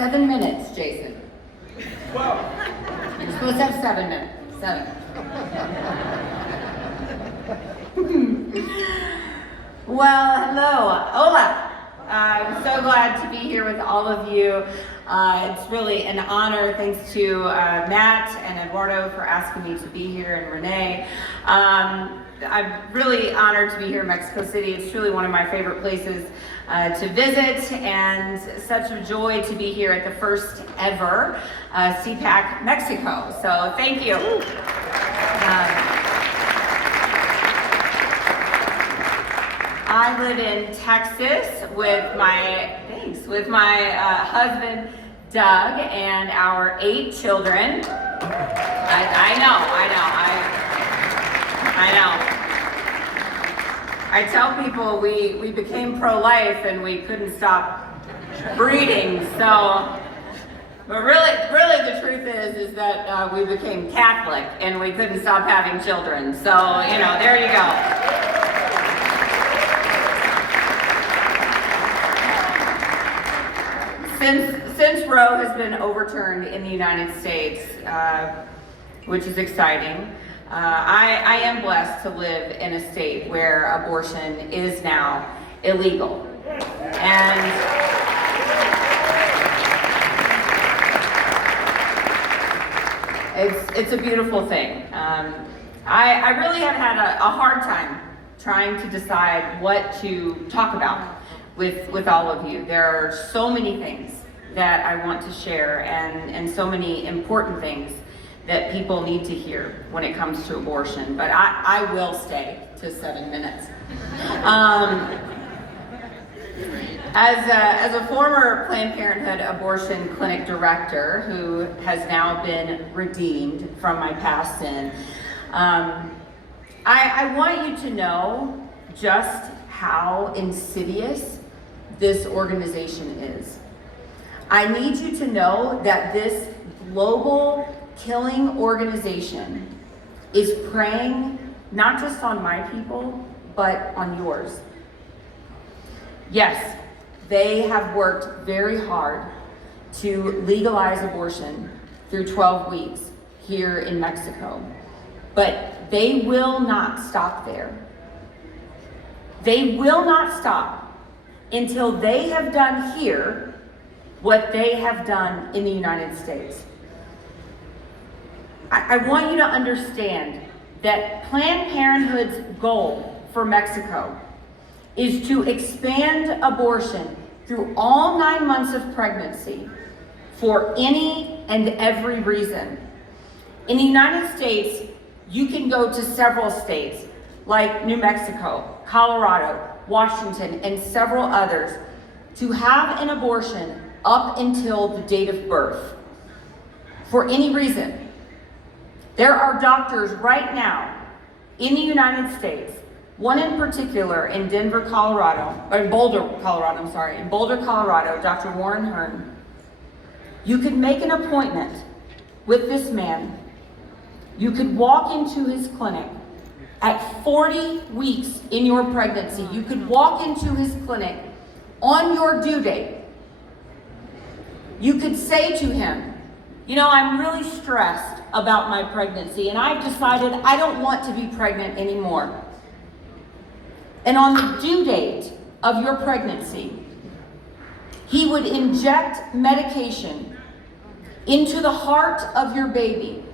7 minutes, Jason. 12. You're supposed to have 7 minutes. 7. Well, hello. Hola. I'm so glad to be here with all of you. It's really an honor, thanks to Matt and Eduardo for asking me to be here, and Renee. I'm really honored to be here in Mexico City. It's truly one of my favorite places to visit, and such a joy to be here at the first ever CPAC Mexico. So thank you. I live in Texas with my husband Doug and our 8 children. I know. I tell people we became pro-life and we couldn't stop breeding. So, but really the truth is that we became Catholic and we couldn't stop having children. So, there you go. Since Roe has been overturned in the United States, which is exciting, I am blessed to live in a state where abortion is now illegal. And it's a beautiful thing. I really have had a hard time trying to decide what to talk about with all of you. There are so many things that I want to share, and so many important things that people need to hear when it comes to abortion, but I will stay to 7 minutes. As a former Planned Parenthood abortion clinic director who has now been redeemed from my past sin, I want you to know just how insidious this organization is. I need you to know that this global killing organization is preying not just on my people, but on yours. Yes, they have worked very hard to legalize abortion through 12 weeks here in Mexico, but they will not stop there. They will not stop until they have done here what they have done in the United States. I want you to understand that Planned Parenthood's goal for Mexico is to expand abortion through all 9 months of pregnancy for any and every reason. In the United States, you can go to several states like New Mexico, Colorado, Washington, and several others to have an abortion up until the date of birth for any reason. There are doctors right now in the United States, one in particular in in Boulder, Colorado, Dr. Warren Hearn. You could make an appointment with this man. You could walk into his clinic at 40 weeks in your pregnancy. You could walk into his clinic on your due date. You could say to him, I'm really stressed about my pregnancy and I've decided I don't want to be pregnant anymore. And on the due date of your pregnancy, he would inject medication into the heart of your baby.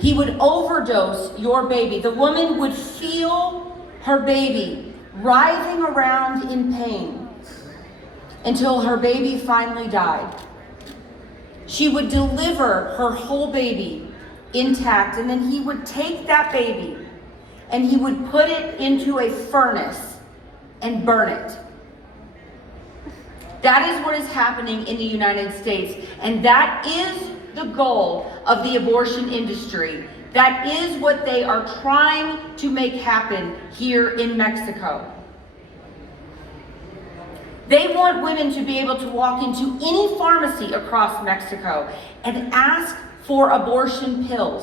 He would overdose your baby. The woman would feel her baby writhing around in pain until her baby finally died. She would deliver her whole baby intact, and then he would take that baby and he would put it into a furnace and burn it. That is what is happening in the United States, and that is the goal of the abortion industry. That is what they are trying to make happen here in Mexico. They want women to be able to walk into any pharmacy across Mexico and ask for abortion pills.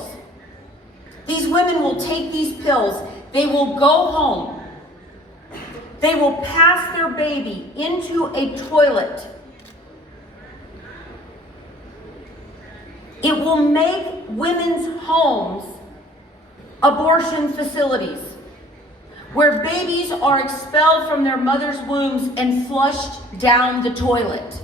These women will take these pills, they will go home, They will pass their baby into a toilet. It will make women's homes abortion facilities where babies are expelled from their mother's wombs and flushed down the toilet.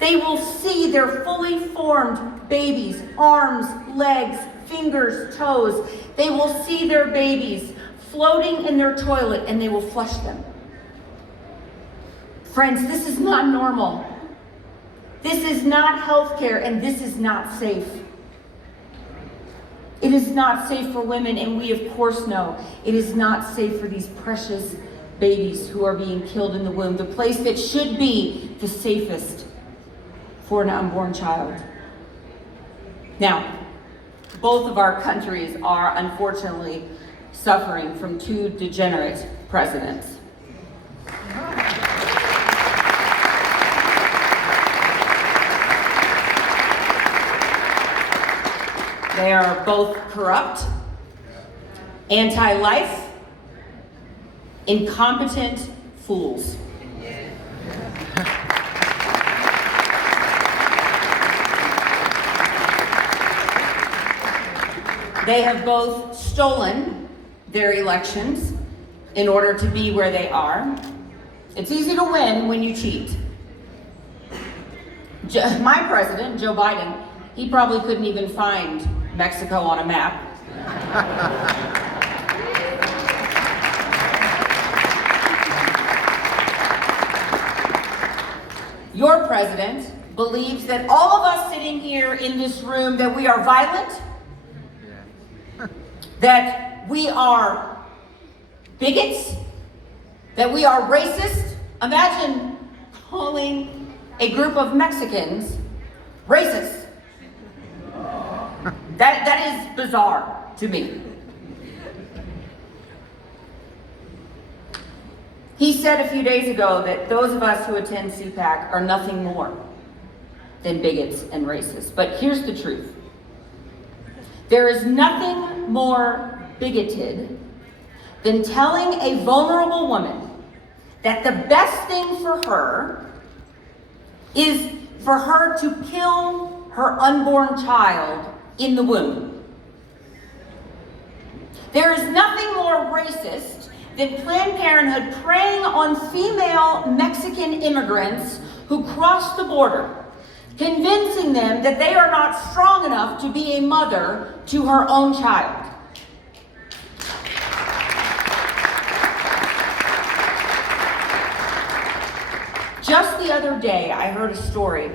They will see their fully formed babies, arms, legs, fingers, toes. They will see their babies floating in their toilet, and they will flush them. Friends, this is not normal. This is not healthcare, and this is not safe. It is not safe for women, and we of course know it is not safe for these precious babies who are being killed in the womb, the place that should be the safest for an unborn child. Now, both of our countries are unfortunately suffering from two degenerate presidents. They are both corrupt, anti-life, incompetent fools. They have both stolen their elections in order to be where they are. It's easy to win when you cheat. My president, Joe Biden, he probably couldn't even find Mexico on a map. Your president believes that all of us sitting here in this room, that we are violent, that we are bigots, that we are racist. Imagine calling a group of Mexicans racist. That is bizarre to me. He said a few days ago that those of us who attend CPAC are nothing more than bigots and racists. But here's the truth. There is nothing more bigoted than telling a vulnerable woman that the best thing for her is for her to kill her unborn child in the womb. There is nothing more racist than Planned Parenthood preying on female Mexican immigrants who cross the border, convincing them that they are not strong enough to be a mother to her own child. Just the other day, I heard a story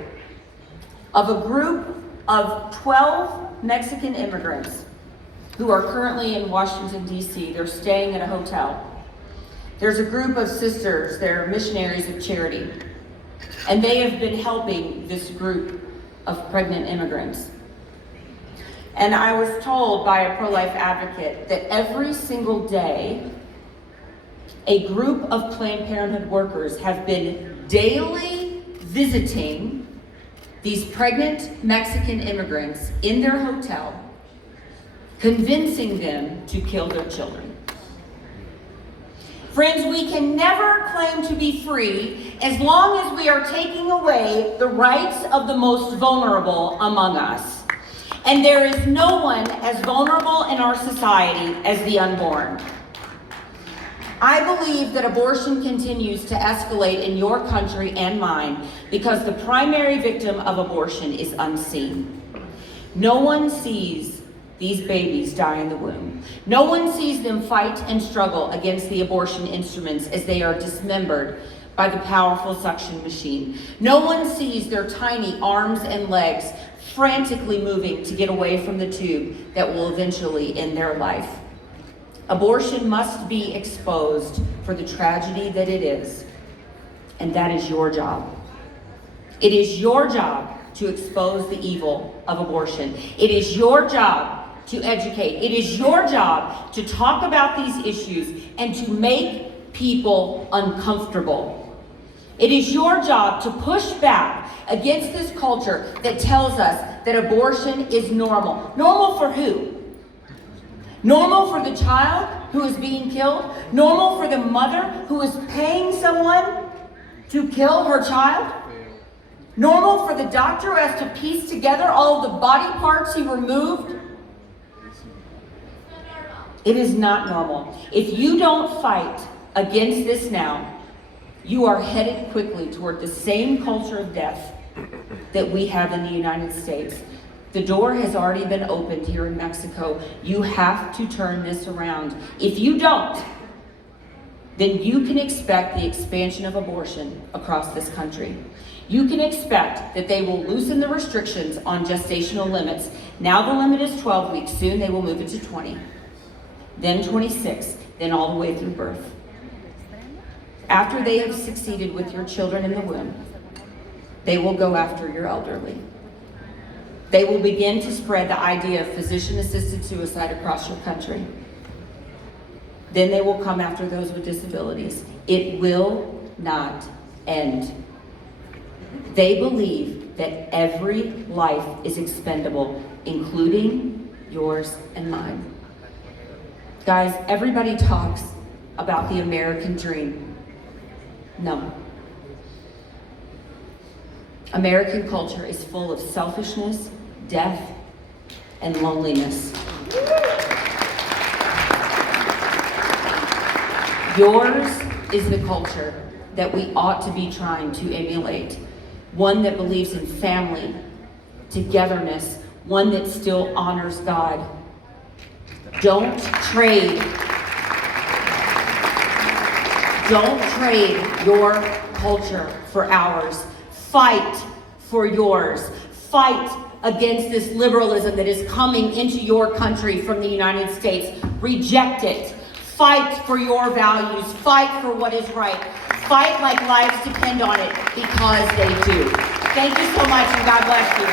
of a group of 12 Mexican immigrants who are currently in Washington, D.C. They're staying at a hotel. There's a group of sisters, they're missionaries of charity, and they have been helping this group of pregnant immigrants. And I was told by a pro-life advocate that every single day, a group of Planned Parenthood workers have been daily visiting these pregnant Mexican immigrants in their hotel, convincing them to kill their children. Friends, we can never claim to be free as long as we are taking away the rights of the most vulnerable among us. And there is no one as vulnerable in our society as the unborn. I believe that abortion continues to escalate in your country and mine because the primary victim of abortion is unseen. No one sees these babies die in the womb. No one sees them fight and struggle against the abortion instruments as they are dismembered by the powerful suction machine. No one sees their tiny arms and legs frantically moving to get away from the tube that will eventually end their life. Abortion must be exposed for the tragedy that it is, and that is your job. It is your job to expose the evil of abortion. It is your job to educate. It is your job to talk about these issues and to make people uncomfortable. It is your job to push back against this culture that tells us that abortion is normal. Normal for who? Normal for the child who is being killed? Normal for the mother who is paying someone to kill her child? Normal for the doctor who has to piece together all of the body parts he removed? It is not normal. If you don't fight against this now, you are headed quickly toward the same culture of death that we have in the United States. The door has already been opened here in Mexico. You have to turn this around. If you don't, then you can expect the expansion of abortion across this country. You can expect that they will loosen the restrictions on gestational limits. Now the limit is 12 weeks. Soon they will move it to 20, then 26, then all the way through birth. After they have succeeded with your children in the womb, they will go after your elderly. They will begin to spread the idea of physician-assisted suicide across your country. Then they will come after those with disabilities. It will not end. They believe that every life is expendable, including yours and mine. Guys, everybody talks about the American dream. No. American culture is full of selfishness, death, and loneliness. Yours is the culture that we ought to be trying to emulate. One that believes in family, togetherness, one that still honors God. Don't trade your culture for ours. Fight for yours. Fight against this liberalism that is coming into your country from the United States. Reject it. Fight for your values. Fight for what is right. Fight like lives depend on it, because they do. Thank you so much, and God bless you.